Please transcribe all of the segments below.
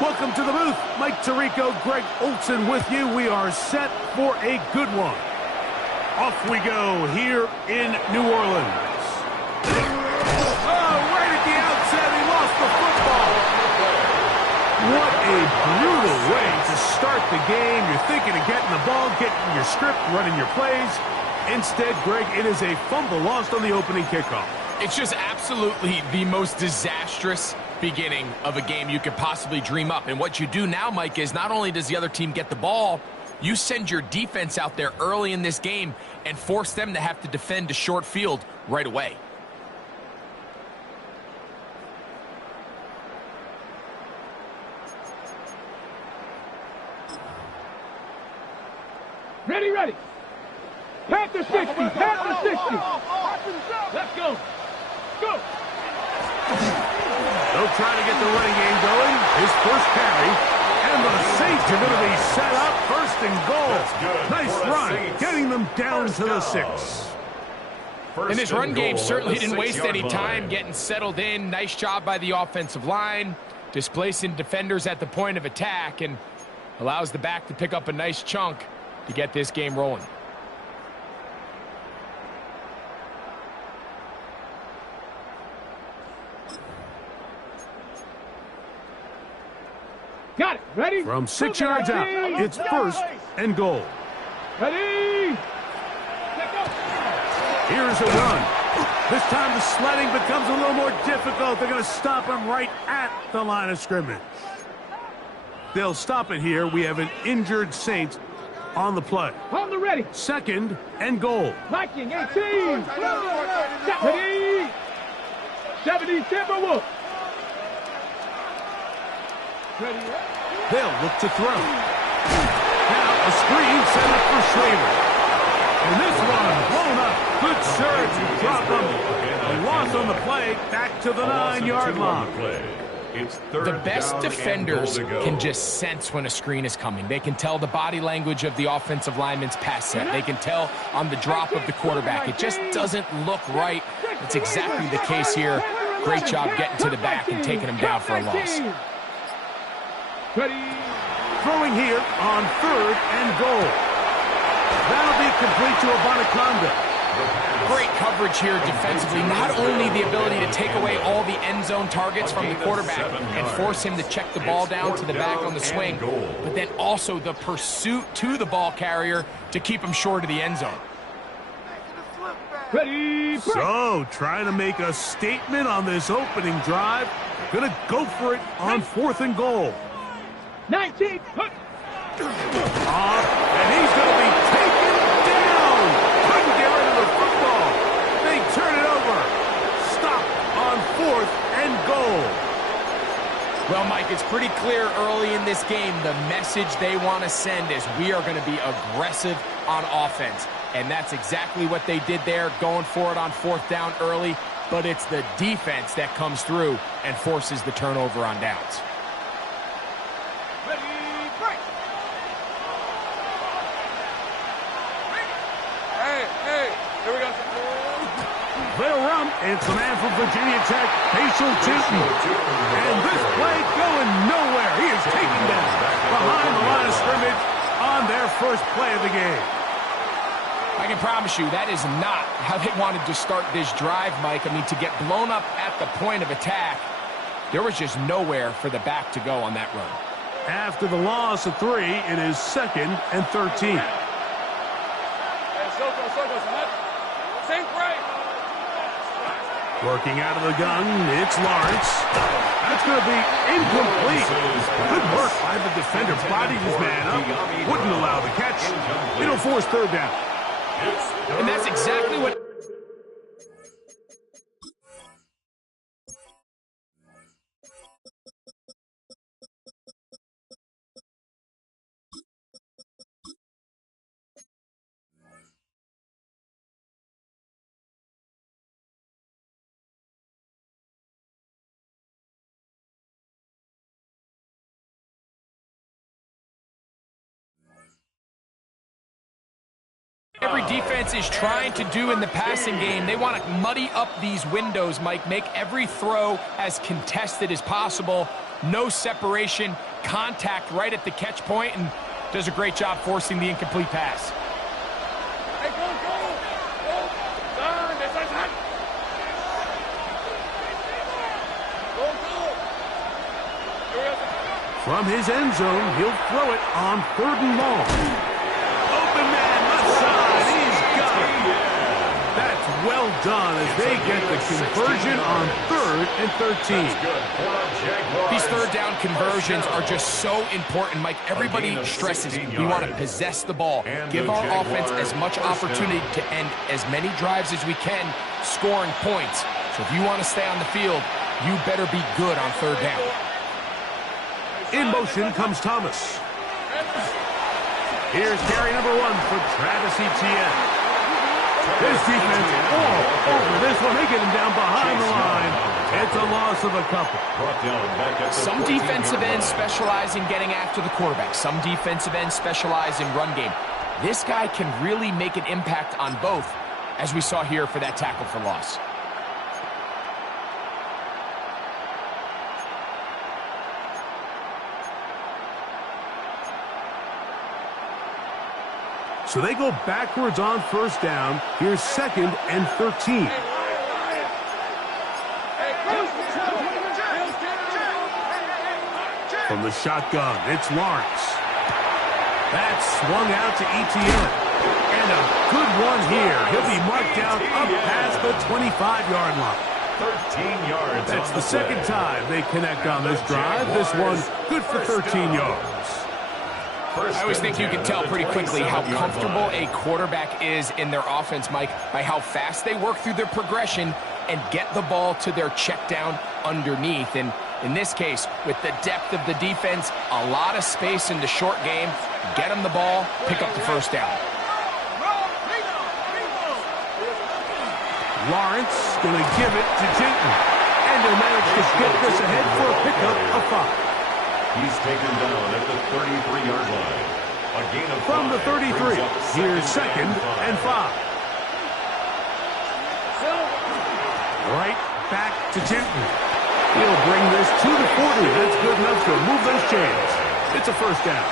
Welcome to the booth. Mike Tirico, Greg Olson with you. We are set for a good one. Off we go here in New Orleans. Oh, right at the outset, he lost the football. What a brutal way to start the game. You're thinking of getting the ball, getting your script, running your plays. Instead, Greg, it is a fumble lost on the opening kickoff. It's just absolutely the most disastrous beginning of a game you could possibly dream up. And what you do now, Mike, is not only does the other team get the ball, you send your defense out there early in this game and force them to have to defend a short field right away. Ready. Panther 60, Panther 60. Let's go. Go. They'll try to get the running game going. His first carry. And the Saints are going to be set up first and goal. Nice run, getting them down to the 6. And this run game certainly didn't waste any time getting settled in. Nice job by the offensive line, displacing defenders at the point of attack, and allows the back to pick up a nice chunk to get this game rolling. Got it. Ready? From 6 yards out, it's first and goal. Ready. Here's a run. This time the sledding becomes a little more difficult. They're going to stop him right at the line of scrimmage. They'll stop it here. We have an injured Saint on the play. On the ready. Second and goal. Viking 18. Ready. 70 Timberwolves. Ready. They'll look to throw. Now a screen set up for Schrader. And this one blown up. Good surge. Drop him. A loss on the play. Back to the 9-yard line. The best defenders can just sense when a screen is coming. They can tell the body language of the offensive lineman's pass set. They can tell on the drop of the quarterback. It just doesn't look right. It's exactly the case here. Great job getting to the back and taking him down for a loss. Ready. Throwing here on third and goal. That'll be complete to Abanaconda. Great coverage here defensively. Not only the ability to take away all the end zone targets from the quarterback and force him to check the ball down to the back on the swing, but then also the pursuit to the ball carrier to keep him short of the end zone. Ready. So, trying to make a statement on this opening drive. Gonna go for it on fourth and goal. 19. And he's going to be taken down. Couldn't get rid of the football. They turn it over. Stop on fourth and goal. Well, Mike, it's pretty clear early in this game the message they want to send is we are going to be aggressive on offense. And that's exactly what they did there, going for it on fourth down early. But it's the defense that comes through and forces the turnover on downs. They'll run. It's the man from Virginia Tech, Facial Tinton. And this play going nowhere. He is taken down behind the line of scrimmage on their first play of the game. I can promise you that is not how they wanted to start this drive, Mike. I mean, to get blown up at the point of attack, there was just nowhere for the back to go on that run. After the loss of 3, it is second and 13. Working out of the gun, it's Lawrence. That's going to be incomplete. Good work by the defender. Bodied his man up. Wouldn't allow the catch. It'll force third down. And that's exactly what... every defense is trying to do in the passing game. They want to muddy up these windows, Mike, make every throw as contested as possible. No separation, contact right at the catch point, and does a great job forcing the incomplete pass. From his end zone, he'll throw it on 3rd and long. Open man, left side, he's got it. That's well done as they get the conversion on 3rd and 13. These third down conversions are just so important, Mike. Everybody stresses we want to possess the ball, give our offense as much opportunity to end as many drives as we can, scoring points. So if you want to stay on the field, you better be good on 3rd down. In motion comes Thomas. Here's carry number 1 for Travis Etienne. His defense all over this one. They get him down behind the line. It's a loss of a couple. Some defensive ends specialize in getting after the quarterback. Some defensive ends specialize in run game. This guy can really make an impact on both, as we saw here for that tackle for loss. So they go backwards on 1st down. Here's 2nd and 13. From the shotgun, it's Lawrence. That's swung out to Etienne. And a good one here. He'll be marked down up past the 25-yard line. 13 yards. That's the second time they connect on this drive. This one good for 13 yards. I always think you can tell pretty quickly how comfortable a quarterback is in their offense, Mike, by how fast they work through their progression and get the ball to their check down underneath. And in this case, with the depth of the defense, a lot of space in the short game, get them the ball, pick up the 1st down. Lawrence going to give it to Jinton. And they'll manage to get this ahead for a pickup of 5. He's taken down at the 33-yard line. A gain of 5. From the 33, here's 2nd and 5. Right back to Jinton. He'll bring this to the 40. That's good enough to move those chains. It's a 1st down.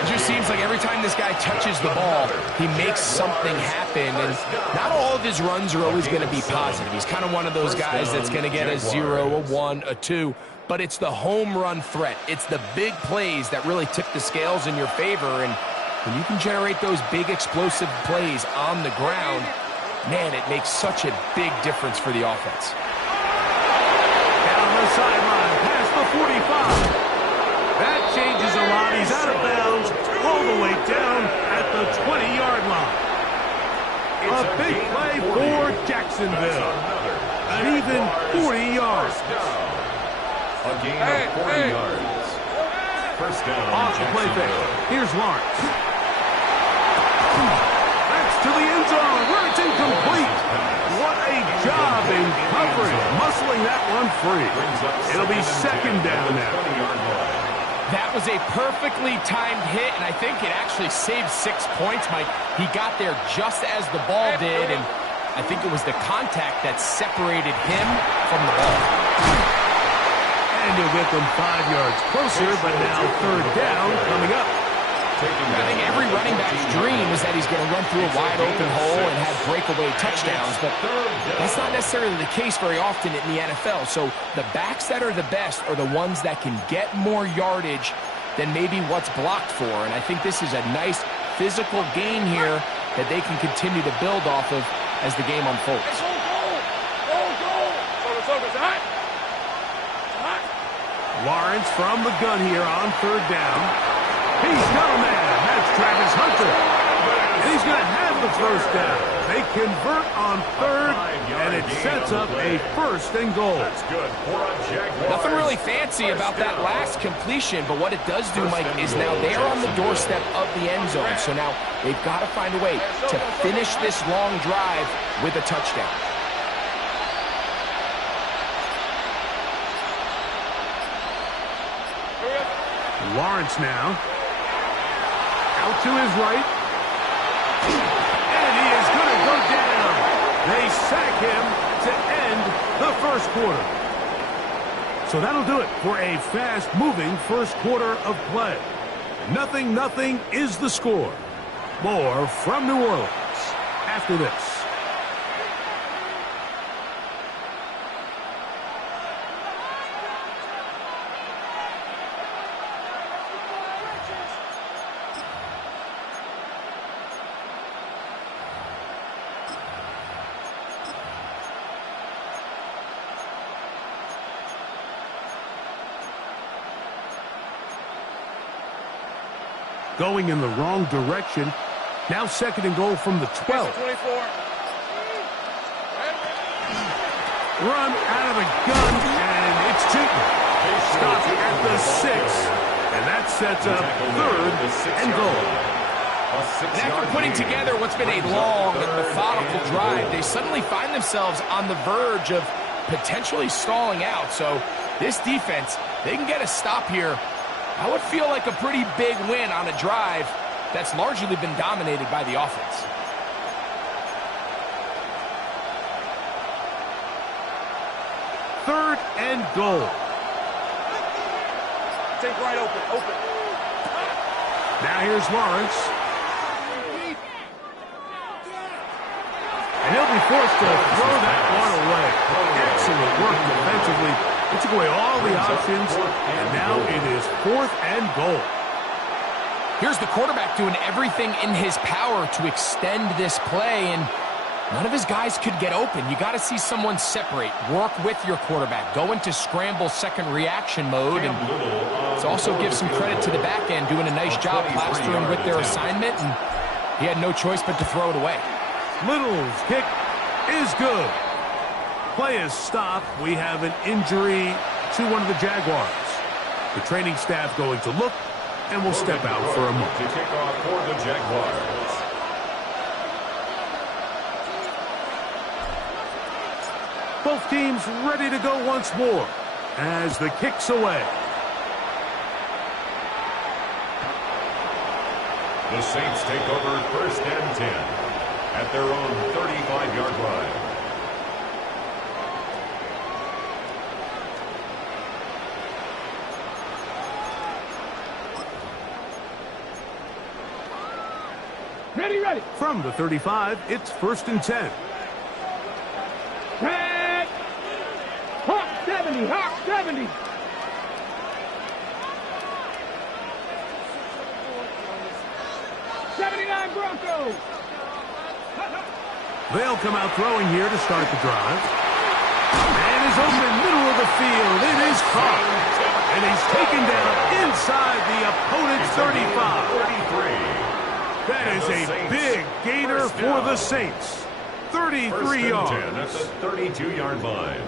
It just seems like every time this guy touches the ball, he makes something happen. And not all of his runs are always going to be positive. He's kind of one of those guys that's going to get a 0, a 1, a 2. But it's the home run threat. It's the big plays that really tip the scales in your favor. And when you can generate those big explosive plays on the ground, man, it makes such a big difference for the offense. Down the sideline, past the 45. That changes a lot. He's out of bounds all the way down at the 20-yard line. A big play for Jacksonville. An even 40 yards. A gain of 40 yards. 1st down. Off the play fake. Here's Lawrence. That's to the end zone where it's incomplete. What a job in coverage, muscling that one free. It'll be 2nd down now. That was a perfectly timed hit, and I think it actually saved 6 points, Mike. He got there just as the ball did, and I think it was the contact that separated him from the ball. And you'll get them 5 yards closer, but now 3rd down coming up. I think every running back's dream is that he's going to run through a wide-open hole and have breakaway touchdowns, but that's not necessarily the case very often in the NFL. So the backs that are the best are the ones that can get more yardage than maybe what's blocked for, and I think this is a nice physical gain here that they can continue to build off of as the game unfolds. Lawrence from the gun here on 3rd down. He's got a man. That's Travis Hunter. And he's going to have the 1st down. They convert on 3rd, and it sets up a 1st and goal. That's good for a Jaguar. Nothing really fancy about that last completion, but what it does do, Mike, is now they're on the doorstep of the end zone. So now they've got to find a way to finish this long drive with a touchdown. Lawrence now. Out to his right. And he is going to go down. They sack him to end the 1st quarter. So that'll do it for a fast-moving first quarter of play. 0-0 is the score. More from New Orleans after this. Going in the wrong direction. Now 2nd and goal from the 12. Run out of the gun, and it's Cheaton. Stopped at the 6, and that sets up 3rd and goal. And after putting together what's been a long and methodical drive, they suddenly find themselves on the verge of potentially stalling out. So this defense, they can get a stop here. I would feel like a pretty big win on a drive that's largely been dominated by the offense. Third and goal. Take right open. Now here's Lawrence. And he'll be forced to throw that one away. Excellent work defensively. It took away all the options, and now it is 4th and goal. Here's the quarterback doing everything in his power to extend this play, and none of his guys could get open. You got to see someone separate, work with your quarterback, go into scramble second reaction mode, and it also gives some credit to the back end doing a nice job plastering with their assignment, and he had no choice but to throw it away. Little's kick is good. Play is stopped. We have an injury to one of the Jaguars. The training staff going to look, and we'll step out for a moment. To kick off for the Jaguars. Both teams ready to go once more as the kick's away. The Saints take over 1st and 10 at their own 35-yard line. Ready. From the 35, it's 1st and 10. Tag. Hawk 70. 79 Broncos. They'll come out throwing here to start the drive. And is open middle of the field. It is caught. And he's taken down inside the opponent's 35. 33. That is a big gainer for the Saints. 33 yards. 10 at the 32-yard line.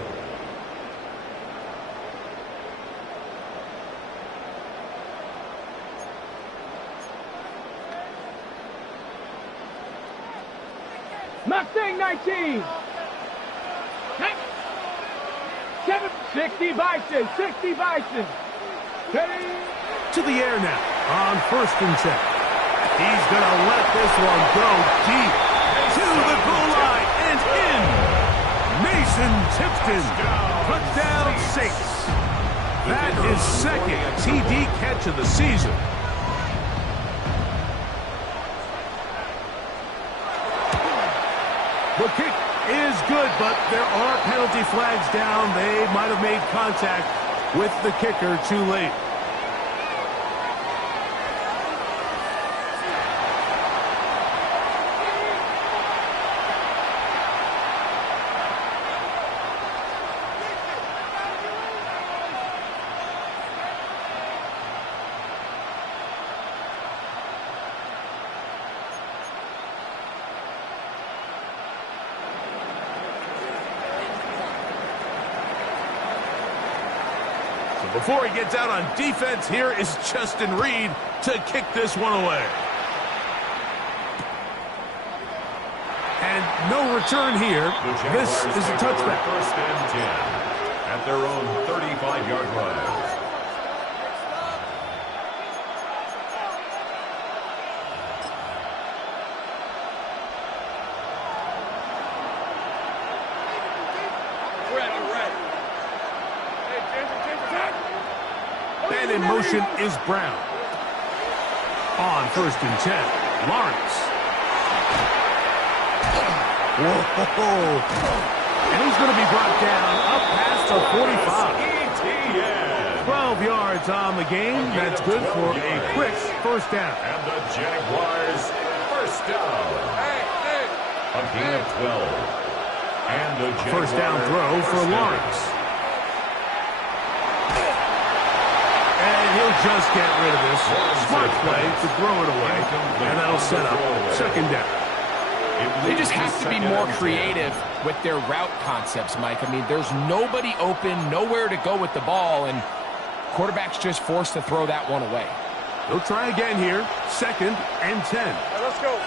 Mustang 19. 60 Bison. 60 Bison. Ready. To the air now on 1st and 10. He's going to let this one go deep to the goal line and in. Mason Tipton, touchdown Saints. That is 2nd TD catch of the season. The kick is good, but there are penalty flags down. They might have made contact with the kicker too late. Before he gets out on defense, here is Justin Reed to kick this one away. And no return here. This is a touchback. 1st and 10 at their own 35-yard line. And in motion is Brown. On 1st and 10, Lawrence. Whoa. And he's going to be brought down up past the 45. 12 yards on the game. That's good for a quick first down. And the Jaguars first down. A gain of 12. And the Jaguars First down throw for Lawrence. And he'll just get rid of this. Smart play to throw it away. And that'll set up second down. They just have to be more creative with their route concepts, Mike. I mean, there's nobody open, nowhere to go with the ball, and quarterback's just forced to throw that one away. They'll try again here. 2nd and 10. Let's go.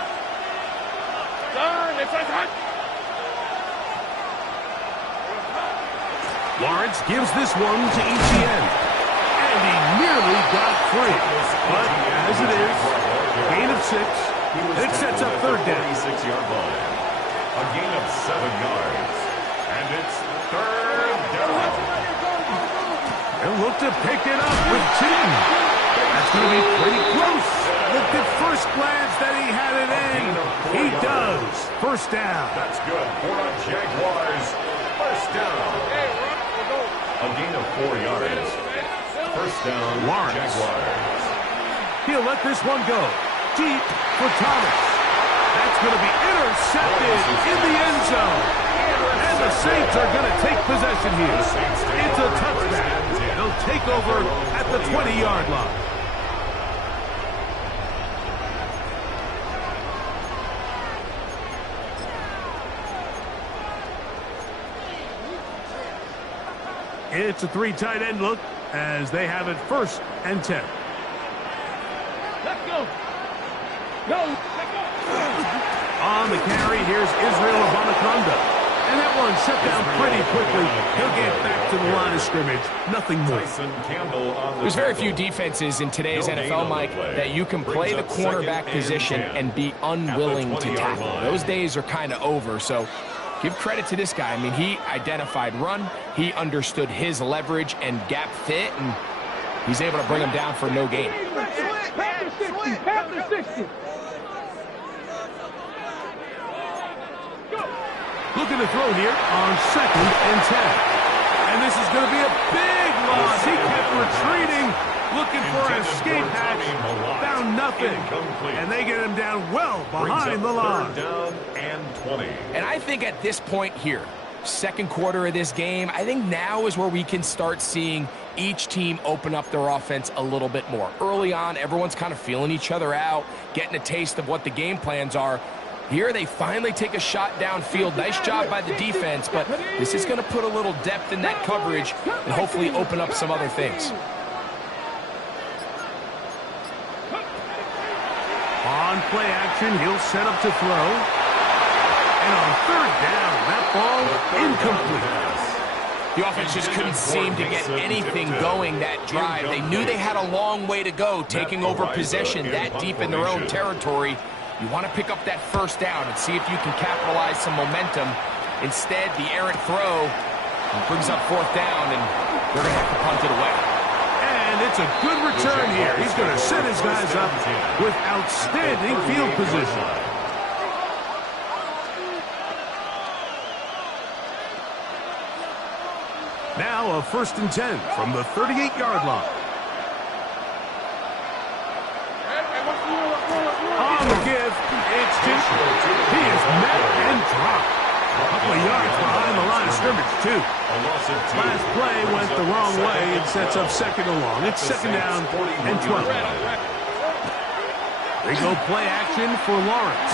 Lawrence gives this one to Etienne. And he nearly got free. But as it is, gain of 6. And it sets up third down. 36-yard line. A gain of 7 yards. And it's third down. And look to pick it up with 2. That's going to be pretty close. Looked at first glance that he had it in. He does. First down. That's good for a Jaguars first down. A gain of 4 yards. First down, Lawrence. Jaguars. He'll let this one go. Deep for Thomas. That's going to be intercepted in the end zone. And the Saints are going to take possession here. It's a touchdown. They'll take over at the 20-yard line. It's a 3 tight end look as they have it 1st and 10. Let's go. Go. Let's go. On the carry, here's Israel Abanikanda. And that one shut down pretty quickly. He'll get back to the line of scrimmage. Nothing more. Tyson Campbell on the There's very few tackle. defenses in today's No gain NFL, on the Mike, play. that you can play the Brings up second cornerback and position 10. and be unwilling to 20-yard tackle. line. Those days are kind of over, so give credit to this guy. I mean, he identified run, he understood his leverage and gap fit, and he's able to bring him down for no gain. Panther 60. Panther 60. Looking to throw here on 2nd and 10. And this is going to be a big loss. He kept retreating, looking for an escape hatch. Found nothing. And they get him down well behind the line. Third down and 20. And I think at this point here, second quarter of this game, I think now is where we can start seeing each team open up their offense a little bit more. Early on, everyone's kind of feeling each other out, getting a taste of what the game plans are. Here they finally take a shot downfield. Nice job by the defense, but this is going to put a little depth in that coverage and hopefully open up some other things. On play action, he'll set up to throw. And on 3rd down, that ball incomplete. The offense just couldn't seem to get anything going that drive. They knew they had a long way to go, taking over possession that deep in their own territory. You want to pick up that first down and see if you can capitalize some momentum. Instead, the errant throw brings up 4th down, and they're going to have to punt it away. And it's a good return here. He's going to set his guys up with outstanding field position. Now a 1st and 10 from the 38-yard line. On the give, it's Tinkle. He is met and dropped. A couple of yards behind the line of scrimmage, too. Last play went the wrong way. It sets up 2nd and long. It's 2nd down and 12. They go play action for Lawrence.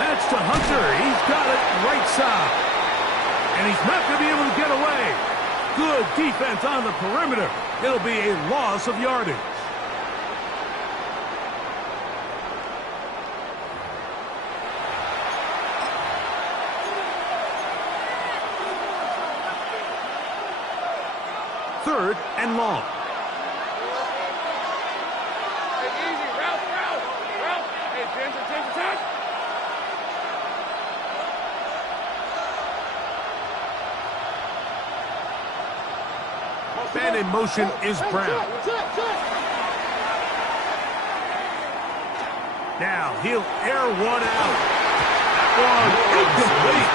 That's to Hunter. He's got it right side. And he's not going to be able to get away. Good defense on the perimeter. It'll be a loss of yardage. Third and long. Hey, easy. Route. Hey, attention. And in motion is Brown. Now he'll air one out. That one incomplete.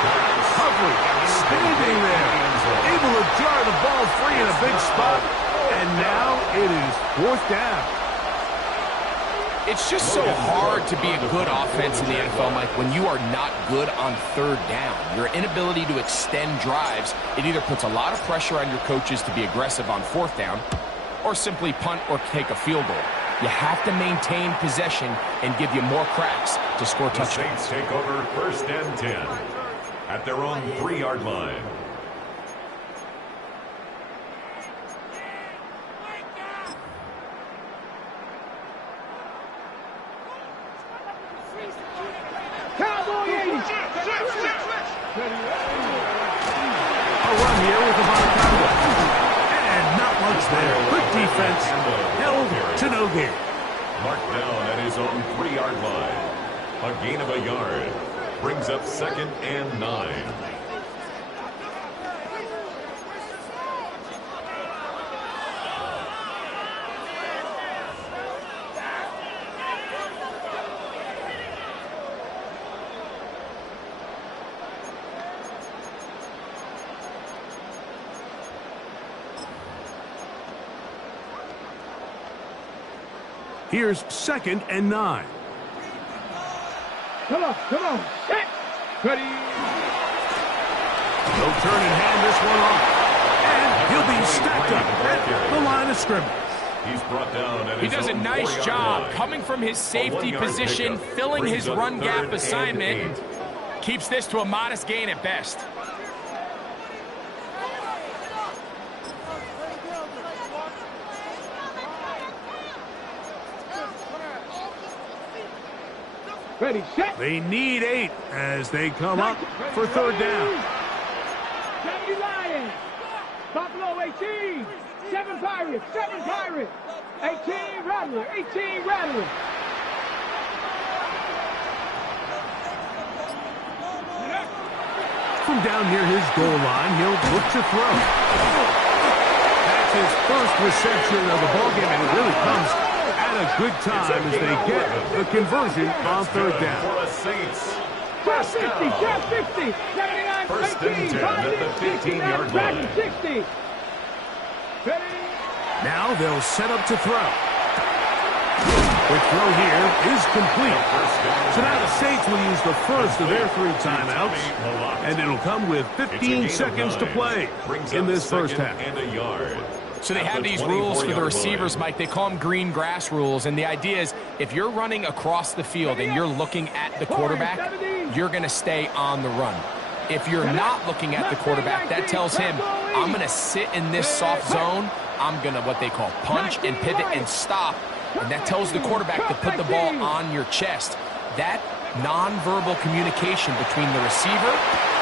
Coverage standing there. Able to jar the ball free in a big spot. And now it is 4th down. It's just so hard to be a good offense in the NFL, Mike, when you are not good on 3rd down. Your inability to extend drives, it either puts a lot of pressure on your coaches to be aggressive on 4th down or simply punt or take a field goal. You have to maintain possession and give you more cracks to score touchdowns. The Saints take over 1st and 10 at their own 3-yard line. A run here with Avocado. And not much there. Good defense. Held to no gain. Marked down at his own 3-yard line. A gain of a yard. Brings up 2nd and 9. Here's 2nd and 9. Come on. Set. Ready. He'll turn and hand this one off. And he'll be stacked up at the line of scrimmage. He's brought down at He his does a own nice 4-yard job line. coming from his safety 1-yard position, pickup. filling Brings his up run 3rd gap and assignment. 8. Keeps this to a modest gain at best. Ready, set. They need 8 as they come up for 3rd down. 70 Lions. Buffalo 18. 7 Pirates. 18 Rattler. From down near his goal line, he'll look to throw. That's his first reception of the ballgame, and it really comes at a good time as they get the conversion on 3rd down. For the Saints. 60, 79, 1st and 10 at the 15-yard line. 60. Ready. Now they'll set up to throw. Quick throw here is complete. So now the Saints will use the first of their 3 timeouts, and it'll come with 15 seconds to play in this first half. And a yard. So they have these rules for the receivers, Mike. They call them green grass rules. And the idea is if you're running across the field and you're looking at the quarterback, you're going to stay on the run. If you're not looking at the quarterback, that tells him, I'm going to sit in this soft zone. I'm going to what they call punch and pivot and stop. And that tells the quarterback to put the ball on your chest. That nonverbal communication between the receiver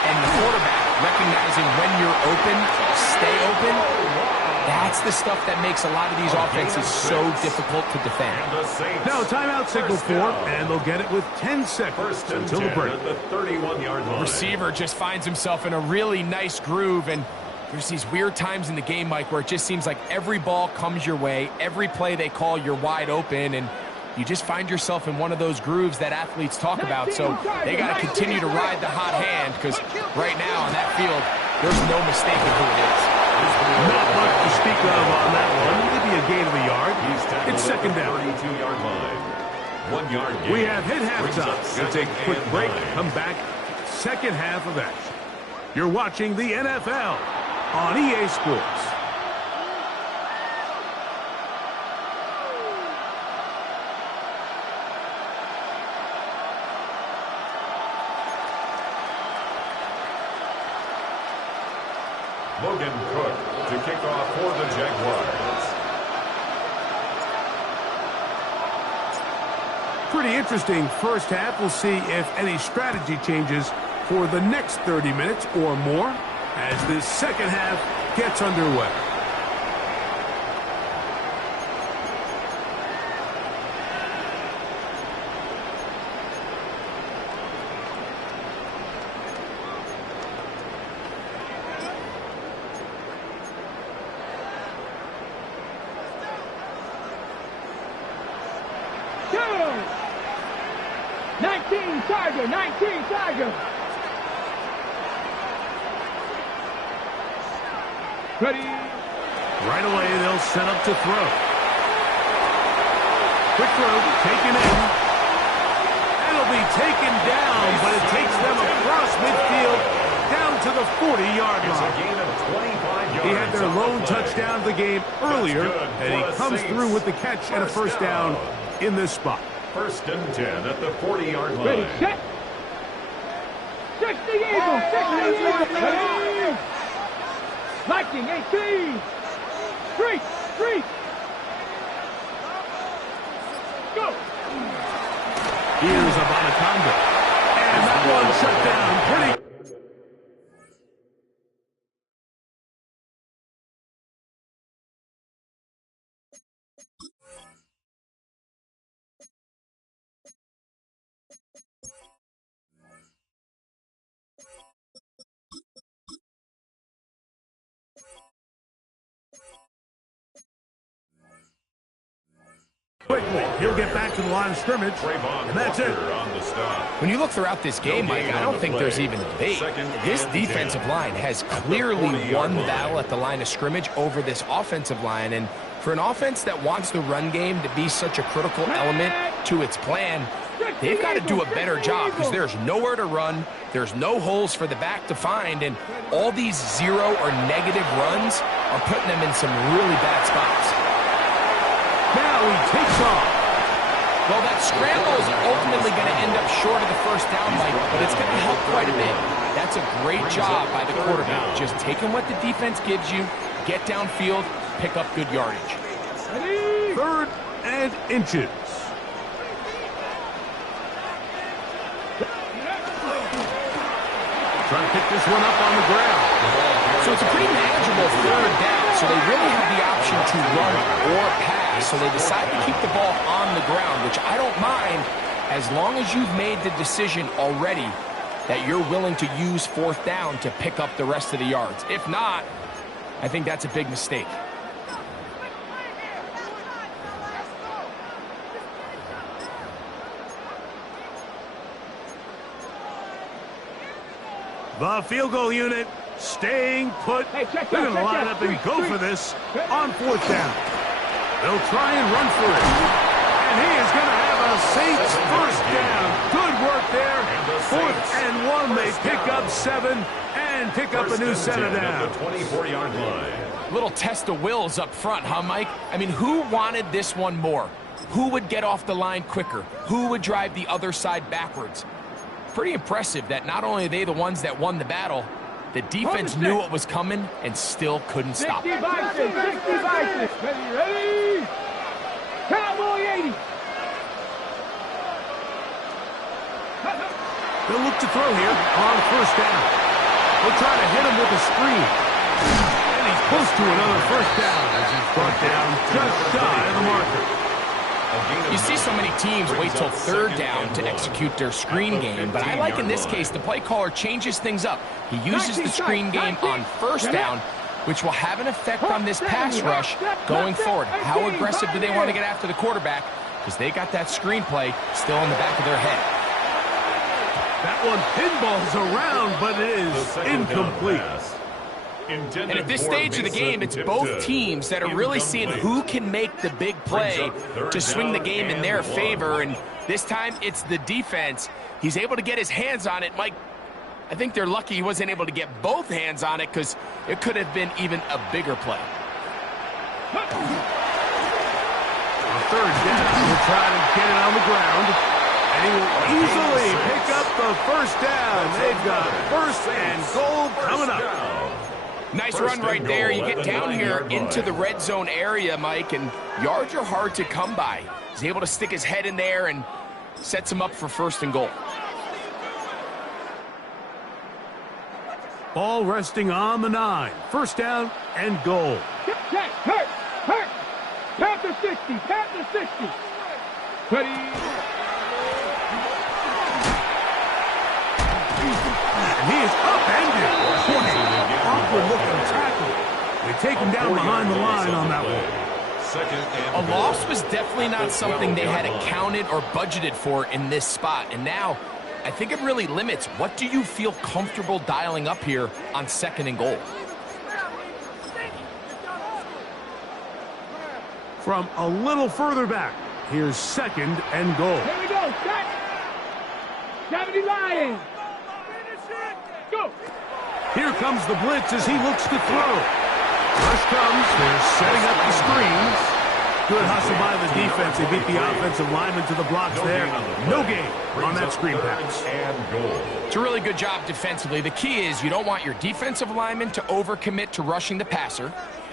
and the quarterback, recognizing when you're open, stay open, that's the stuff that makes a lot of these offenses so difficult to defend. Now a timeout signal for, and they'll get it with 10 seconds until the break. The 31-yard line. Receiver just finds himself in a really nice groove, and there's these weird times in the game, Mike, where it just seems like every ball comes your way, every play they call, you're wide open, and you just find yourself in one of those grooves that athletes talk about. So they got to continue to ride the hot hand, because right now on that field, there's no mistaking who it is. Not much to speak of on that one. Maybe a gain of a yard. It's 2nd down. 32-yard line. 1 yard gain. We have hit halftime. We'll take a quick break. Come back. Second half of action. You're watching the NFL on EA Sports. Logan Cook to kick off for the Jaguars. Pretty interesting first half. We'll see if any strategy changes for the next 30 minutes or more as this second half gets underway. Good. 19 Tiger, 19 Tiger. Ready. Right away, they'll set up to throw. Quick throw, taken in. It'll be taken down, but it takes them across midfield down to the 40-yard line. It's a gain of 25 yards. He had their lone touchdown of the game earlier, and he comes Saints. through with the catch and a first down in this spot. 1st and 10 at the 40-yard line. Ready, set. 60 Eagles, 60 Eagles. Ready. Viking, 18. Street, street. Go. Here's Abanaconda. And that one shut down pretty. Quickly, he'll get back to the line of scrimmage, Trayvon and that's it. Walker on the stop. When you look throughout this game, Mike, I don't think there's even a debate. This defensive line has clearly won the battle at the line of scrimmage over this offensive line. And for an offense that wants the run game to be such a critical element to its plan, they've got to do a better job because there's nowhere to run, there's no holes for the back to find, and all these zero or negative runs are putting them in some really bad spots. Now he takes off. Well, that scramble is ultimately going to end up short of the first down, Mike, but it's going to help quite a bit. That's a great job by the quarterback. Just taking what the defense gives you, get downfield, pick up good yardage. 3rd and inches. Trying to pick this one up on the ground. So it's a pretty manageable 3rd down, so they really have the option to run or pass. So they decide to keep the ball on the ground, which I don't mind as long as you've made the decision already that you're willing to use 4th down to pick up the rest of the yards. If not, I think that's a big mistake. The field goal unit staying put. Hey, check They're that, going to check line that. up and Street, go street. for this on 4th down. They'll try and run for it. And he is going to have a Saints first down. Good work there. 4th and 1. They pick up 7 and pick up a new set of down. The 24-yard line. Little test of wills up front, huh, Mike? I mean, who wanted this one more? Who would get off the line quicker? Who would drive the other side backwards? Pretty impressive that not only are they the ones that won the battle, the defense knew what was coming and still couldn't stop 60 it. Bison, 60 Bison. Ready. Cowboy 80. They'll look to throw here on 1st down. They'll try to hit him with a screen. And he's close to another 1st down as he's brought down just shy of the marker. You see so many teams wait till 3rd down to execute their screen game, but I like in this case the play caller changes things up. He uses the screen game on 1st down, which will have an effect on this pass rush going forward. How aggressive do they want to get after the quarterback? Because they got that screenplay still in the back of their head. That one pinballs around, but it is incomplete. And at this stage of the game, it's both teams that are really seeing who can make the big play to swing the game in their favor. And this time, it's the defense. He's able to get his hands on it. Mike, I think they're lucky he wasn't able to get both hands on it because it could have been even a bigger play. On 3rd down, he'll try to get it on the ground. And he will easily pick up the 1st down. They've got 1st and goal coming up. Nice run right there. You get down here into the red zone area, Mike, and yards are hard to come by. He's able to stick his head in there and sets him up for 1st and goal. Ball resting on the 9. 1st down and goal. Check, hurt. Panther 60, Panther 60. Ready. And he is upended. Awkward looking tackle. They take him down behind the line on that one. second and A goal. loss was definitely not something they had accounted or budgeted for in this spot. And now, I think it really limits what do you feel comfortable dialing up here on second and goal. From a little further back, here's second and goal. Here we go. Set. 70 Lions. Go. Here comes the blitz as he looks to throw. Rush comes. They're setting up the screens. Good hustle by the defense. They beat the offensive lineman to the blocks there. No gain on that screen pass. And goal. It's a really good job defensively. The key is you don't want your defensive lineman to overcommit to rushing the passer,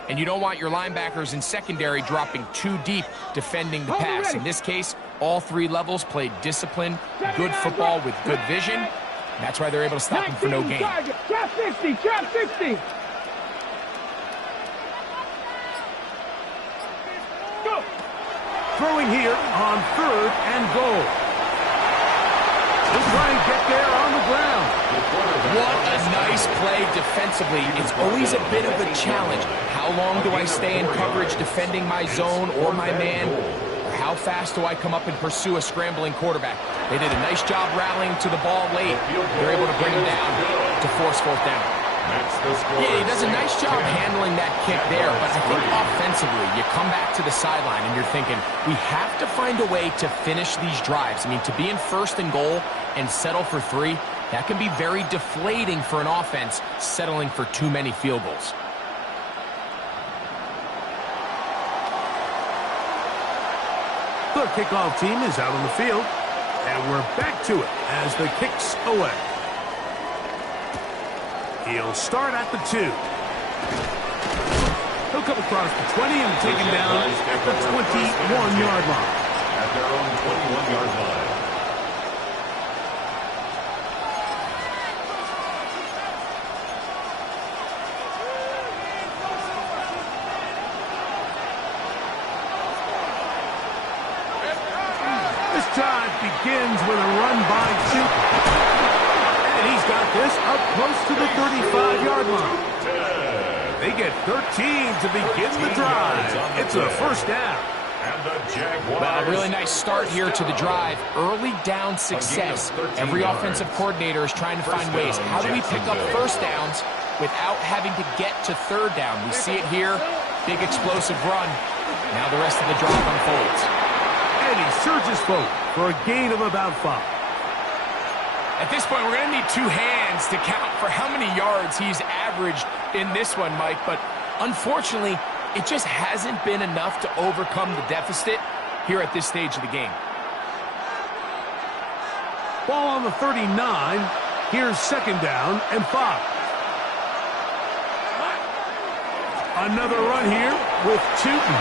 and you don't want your linebackers in secondary dropping too deep defending the pass. In this case, all three levels played disciplined, good football with good vision. That's why they're able to stop him for no gain. Trap 60. Trap 60. Go. Throwing here on third and goal. He'll try and get there on the ground. What a nice play defensively. It's always a bit of a challenge. How long do I stay in coverage defending my zone or my man? Or how fast do I come up and pursue a scrambling quarterback? They did a nice job rallying to the ball late. They're able to bring him down to force fourth down. Yeah, he does a nice job handling that kick there, but I think offensively, you come back to the sideline and you're thinking, we have to find a way to finish these drives. I mean, to be in first and goal and settle for 3, that can be very deflating for an offense settling for too many field goals. The kickoff team is out on the field, and we're back to it as the kick's away. He'll start at the 2. He'll come across the 20 and taken down at the 21-yard line. At their own 21-yard line. This drive begins with a run by Chute. And he's got this up close to the 35-yard line. They get 13 to begin the drive. It's a first down. And the Jaguars. Well, a really nice start here to the drive. Early down success. Every offensive coordinator is trying to find ways. How do we pick up first downs without having to get to third down? We see it here. Big explosive run. Now the rest of the drive unfolds. And he surges forward for a gain of about 5. At this point, we're going to need 2 hands to count for how many yards he's averaged in this one, Mike. But unfortunately, it just hasn't been enough to overcome the deficit here at this stage of the game. Ball on the 39. Here's second down and 5. Another run here with Tootin.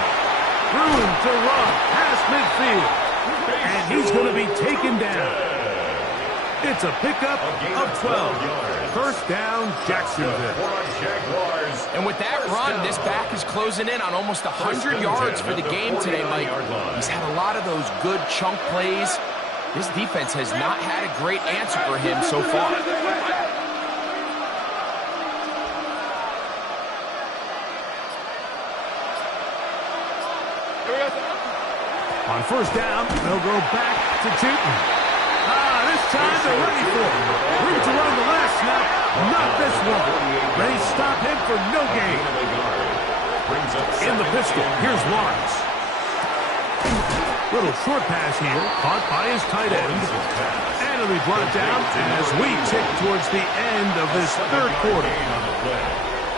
Room to run past midfield. And he's going to be taken down. It's a pickup of 12. First down, Jacksonville. And with that run, this back is closing in on almost 100 yards for the game today, Mike. He's had a lot of those good chunk plays. This defense has not had a great answer for him so far. On first down, they'll go back to Tootin. This time they're ready for it. Room to run the last snap. Not this one. They stop him for no gain. In the pistol, here's Lawrence. Little short pass here, caught by his tight end. And it'll be brought down as we tick towards the end of this third quarter.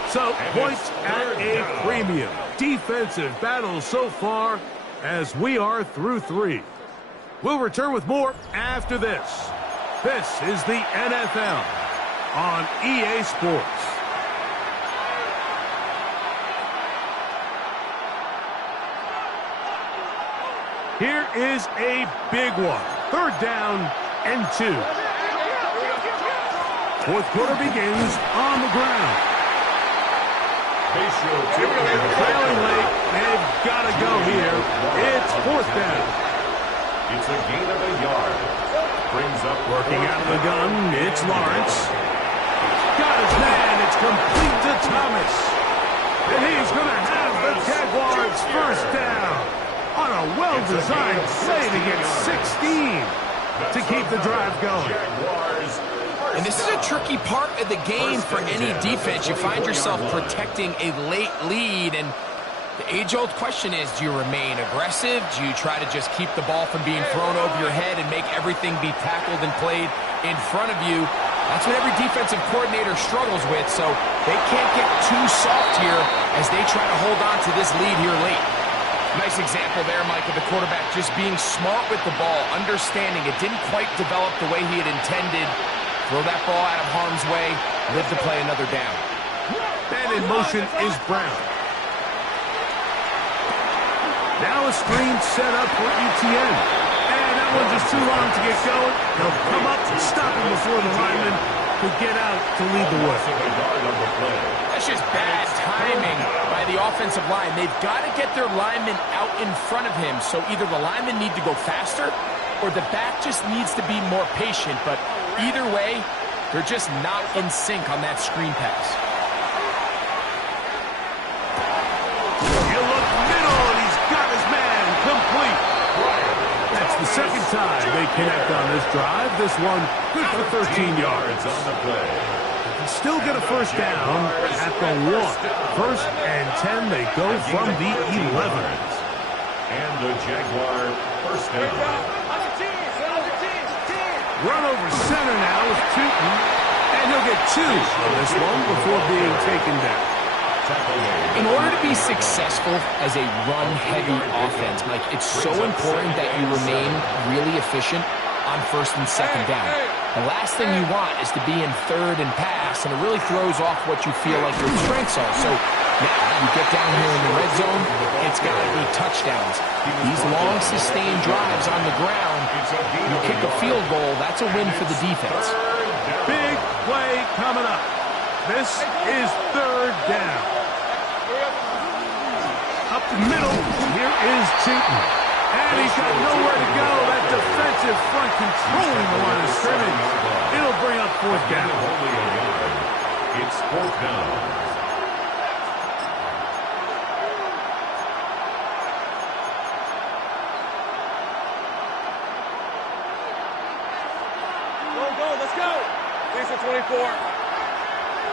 So, points at a premium. Defensive battle so far as we are through 3. We'll return with more after this. This is the NFL on EA Sports. Here is a big one. Third down and 2. Fourth quarter begins on the ground. Trailing late. They've got to go here. It's fourth down. It's a gain of a yard. Brings up Working out of the gun, it's Lawrence. Got his man, it's complete to Thomas. And he's going to have the Jaguars first down on a well-designed play to get 16 to keep the drive going. And this is a tricky part of the game for any defense. You find yourself protecting a late lead, and the age-old question is, do you remain aggressive? Do you try to just keep the ball from being thrown over your head and make everything be tackled and played in front of you? That's what every defensive coordinator struggles with, so they can't get too soft here as they try to hold on to this lead here late. Nice example there, Mike, of the quarterback just being smart with the ball, understanding it didn't quite develop the way he had intended. Throw that ball out of harm's way, live to play another down. And in motion is Brown. Now a screen set up for Etienne. And that one's just too long to get going. They'll come up and stop him before the lineman could get out to lead the way. That's just bad timing by the offensive line. They've got to get their lineman out in front of him, so either the linemen need to go faster or the back just needs to be more patient. But either way, they're just not in sync on that screen pass. You look middle, and he's got his man complete. That's the second time they connect on this drive. This one good for 13 yards. On the play. They can still get a first down at the 1. First and 10, they go from the 11. And the Jaguar first down. Run over center now with Tootin, and he'll get 2 on this one before being taken down. In order to be successful as a run-heavy offense, Mike, it's so important that you remain really efficient on first and second down. The last thing you want is to be in third and pass, and it really throws off what you feel like your strengths are. So now you get down here in the red zone, it's got to be touchdowns. These long, sustained drives on the ground, you kick a field goal, that's a win for the defense. Big play coming up. This is third down. Up the middle, here is Tootin. And he's got nowhere to go. That defensive front controlling the line of scrimmage. It'll bring up fourth down. It's fourth down. Go, let's go. Lisa 24.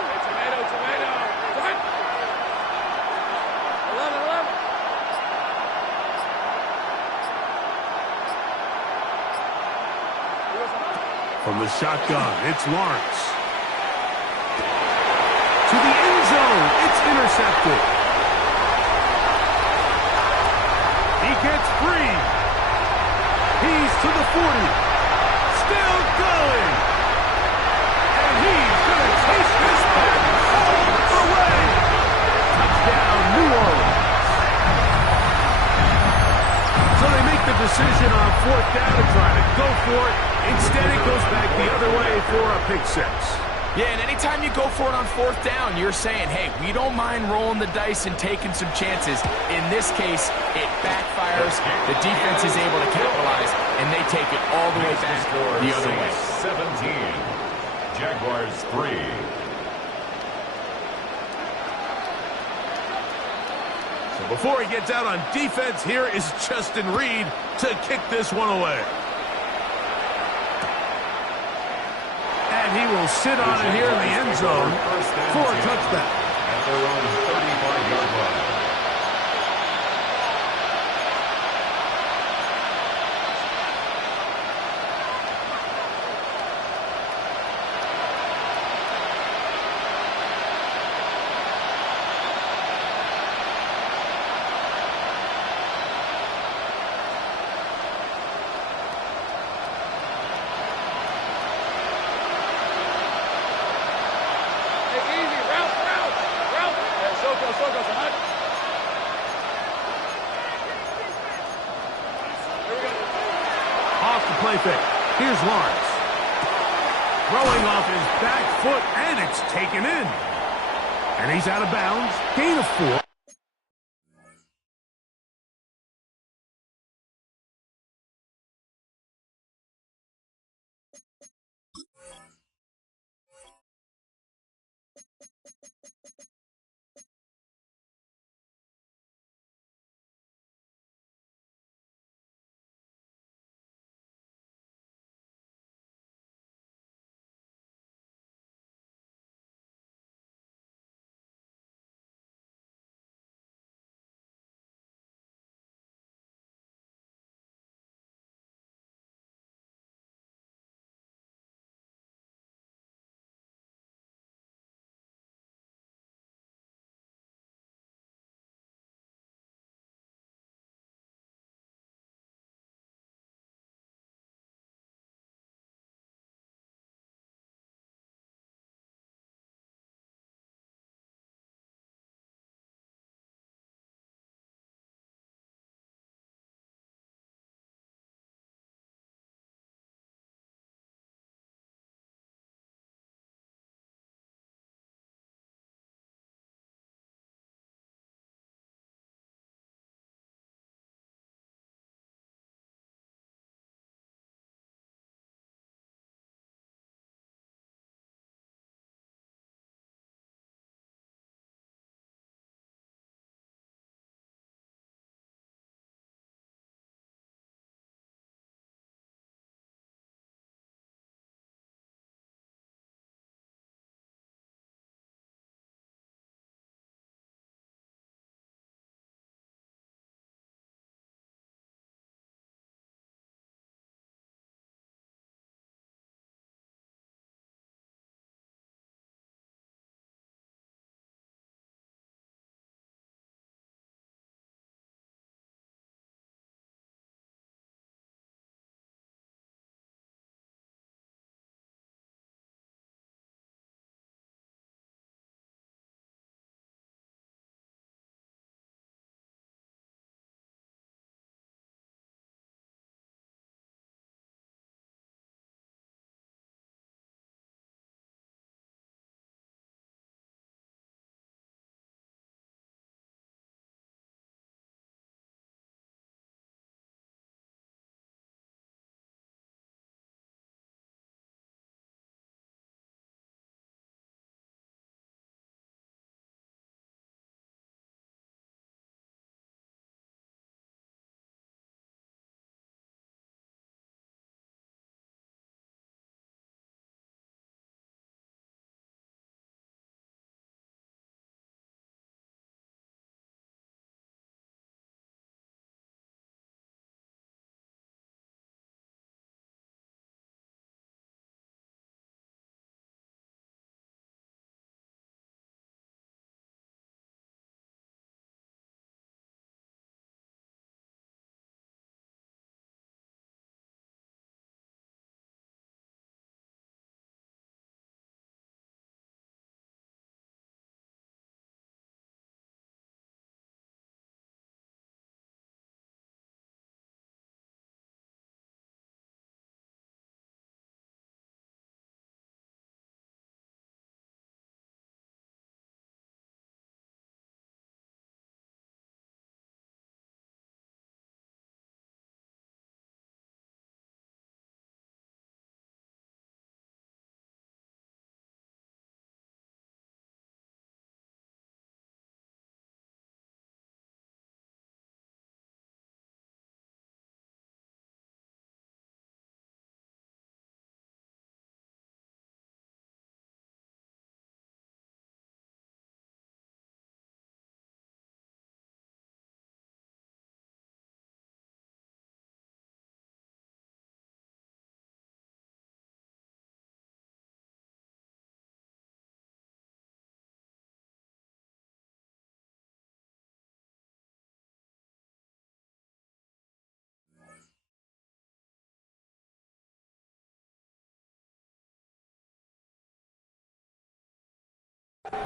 Hey, tomato. 11. From the shotgun, it's Lawrence. To the end zone, it's intercepted. He gets free. He's to the 40. Still going. And he's going to take this back all the way. Touchdown, New Orleans. So they make the decision on fourth down to try to go for it. Instead, it goes back the other way for a pick 6. Yeah, and anytime you go for it on fourth down, you're saying, hey, we don't mind rolling the dice and taking some chances. In this case, it backfires. The defense is able to capitalize, and they take it all the way back the other way. 17. Jaguars 3. So before he gets out on defense, here is Justin Reed to kick this one away. And he will sit on it here in the end zone for a touchdown. At their own 35-yard line. Off the play fake. Here's Lawrence. Throwing off his back foot, and it's taken in. And he's out of bounds. Gain of 4.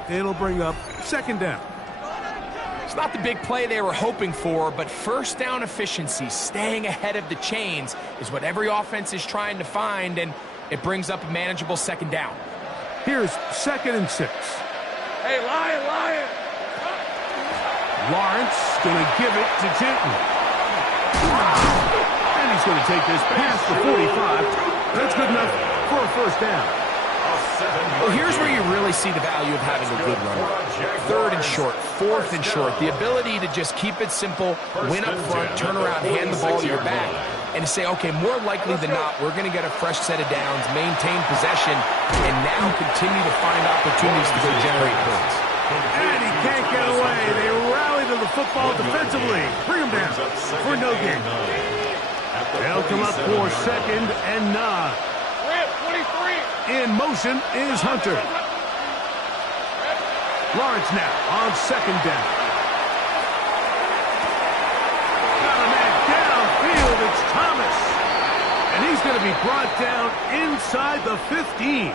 it'll bring up second down. It's not the big play they were hoping for, but first down efficiency, staying ahead of the chains, is what every offense is trying to find, and it brings up a manageable second down. Here's 2nd and 6. Hey, Lion! Lawrence going to give it to Tootin. And he's going to take this past the 45. That's good enough for a first down. Well, here's where you really see the value of having a good runner. 3rd and short, 4th and short. The ability to just keep it simple, win up front, turn around, hand the ball to your back, and to say, okay, more likely than not, we're going to get a fresh set of downs, maintain possession, and now continue to find opportunities to go generate points. And he can't get away. They rally to the football defensively. Bring him down for no gain. They'll come up for 2nd and 9. In motion is Hunter. Lawrence now on 2nd down. Got a man downfield. It's Thomas. And he's going to be brought down inside the 15.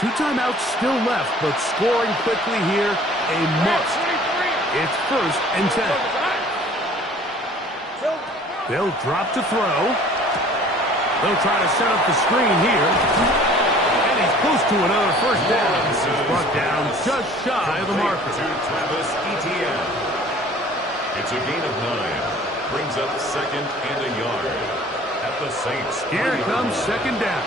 Two timeouts still left, but scoring quickly here, a must. It's 1st and 10. They'll drop to throw. They'll try to set up the screen here. And he's close to another first down. He's brought down just shy of the marker. To Travis Etienne. It's a gain of 9. Brings up 2nd and a yard. At the Saints. Here comes 2nd down.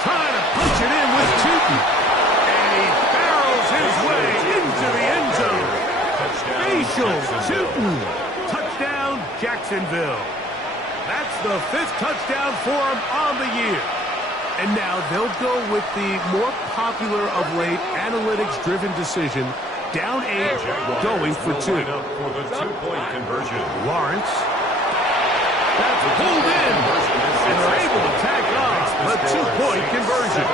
Trying to punch it in with Tootin. And he barrels his way into the end zone. Facial Tootin. Touchdown, Jacksonville. That's the 5th touchdown for him on the year. And now they'll go with the more popular of late analytics-driven decision. Down 8, going for 2. For the 2-point conversion. Lawrence. That's pulled in. And they're able to tack on a 2-point conversion.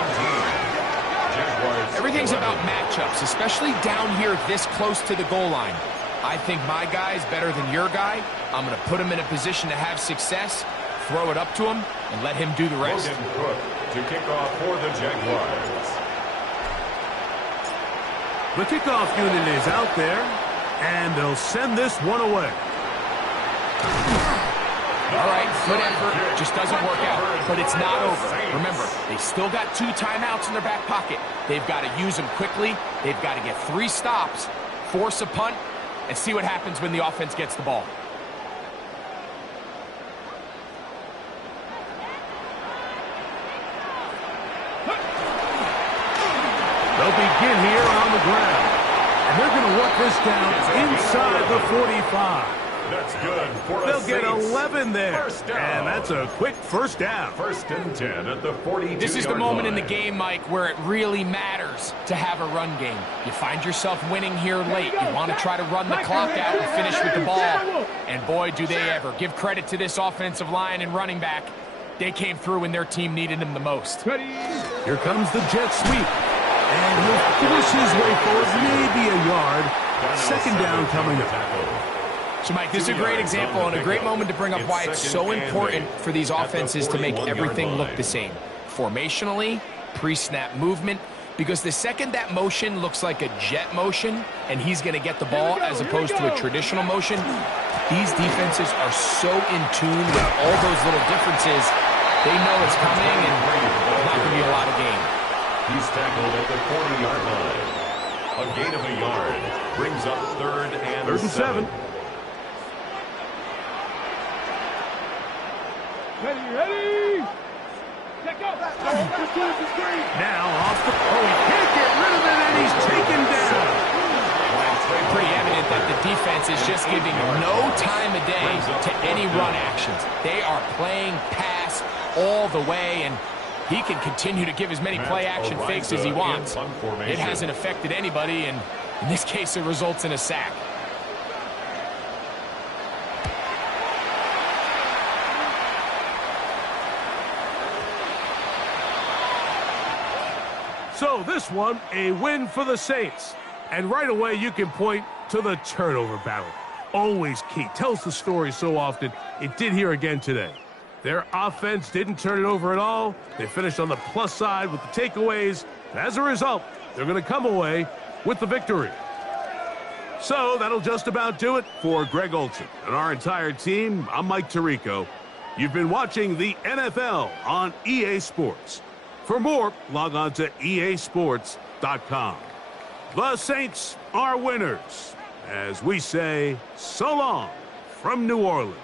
Everything's about matchups, especially down here this close to the goal line. I think my guy's better than your guy. I'm going to put him in a position to have success, throw it up to him, and let him do the rest. Logan Cook to kick off for the Jaguars. The kickoff unit is out there, and they'll send this one away. All right, good effort, just doesn't work out, but it's not over. Remember, they still got 2 timeouts in their back pocket. They've got to use them quickly. They've got to get 3 stops, force a punt, and see what happens when the offense gets the ball. They'll begin here on the ground, and they're going to work this down inside the 45. That's good for They'll the get Saints. 11 there, First down. and that's a quick first down. 1st and 10 at the 42-yard This is the moment in the line. game, Mike, where it really matters to have a run game. You find yourself winning here late. You want to try to run the clock out and finish with the ball. And boy, do they ever. Give credit to this offensive line and running back. They came through when their team needed them the most. Here comes the jet sweep, and he'll force his way forward, maybe a yard. 2nd down coming up. So, Mike, this is a great example and a great moment to bring up why it's so important for these offenses to make everything look the same. Formationally, pre-snap movement, because the second that motion looks like a jet motion and he's going to get the ball as opposed to a traditional motion, these defenses are so in tune with all those little differences, they know it's coming and there's not going to be a lot of gain. He's tackled at the 40-yard line. A gain of a yard brings up 3rd and 7. Ready! Check out! Now off the... Oh, he can't get rid of it, and he's taken down. Pretty evident that the defense is just giving no time of day to any run actions. They are playing pass all the way, and he can continue to give as many play-action fakes as he wants. It hasn't affected anybody, and in this case, it results in a sack. So this one, a win for the Saints. And right away, you can point to the turnover battle. Always key. Tells the story so often. It did here again today. Their offense didn't turn it over at all. They finished on the plus side with the takeaways. As a result, they're going to come away with the victory. So that'll just about do it for Greg Olsen and our entire team. I'm Mike Tirico. You've been watching the NFL on EA Sports. For more, log on to easports.com. The Saints are winners, as we say so long from New Orleans.